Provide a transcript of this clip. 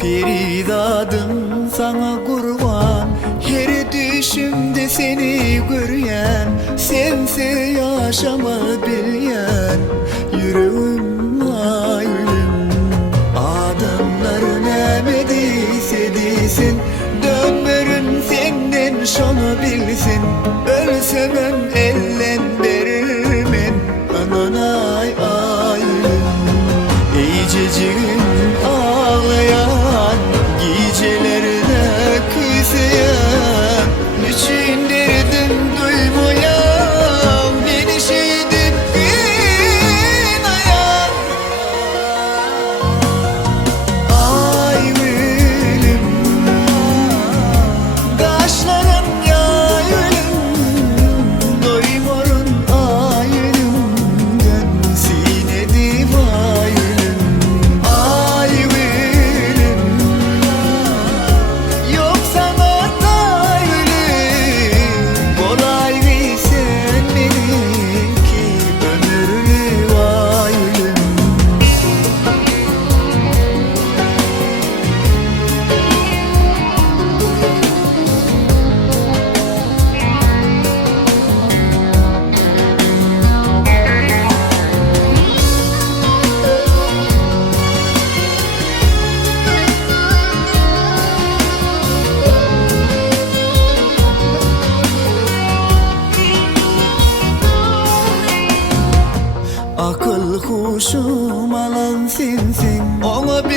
Peridadım sana kurban, her düşümde seni göryen, sense yaşama bilyen, yüreğim ayrım. Adamlar ne dediyse desin, dönmerim senden şunu bilsin. Ölsemem ellen vermem, ananay ayrım. İyiceciğim ağlayan, gecelerde kıysayan, niçin derdim duymayan, beni şeydip kınayan. Ayrılım, kaşların yayılım, doymarın ayrılımdan, sinedim ayrılım. Ayrılım, yok sana ayrılım, kolay sen benimki ömürlü ayrılım. Akıl huşum alan sensin, ona